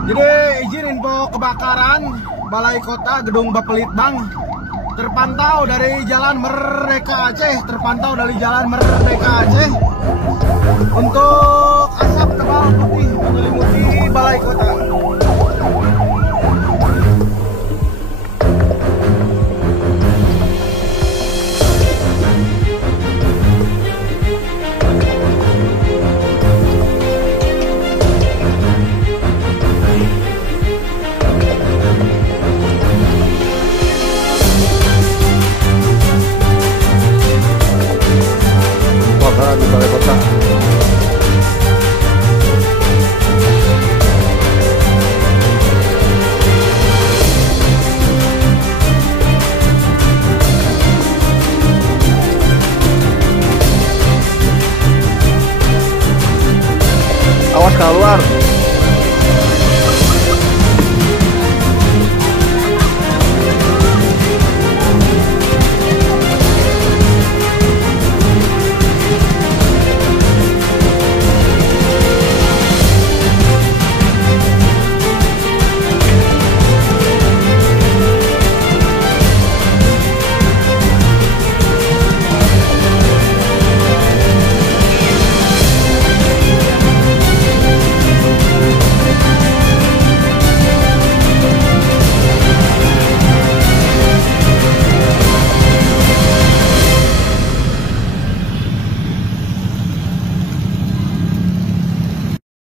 Jadi izin info kebakaran Balai Kota Gedung Bapelitbang terpantau dari Jalan Merdeka Aceh, untuk asap tebal putih mengelilingi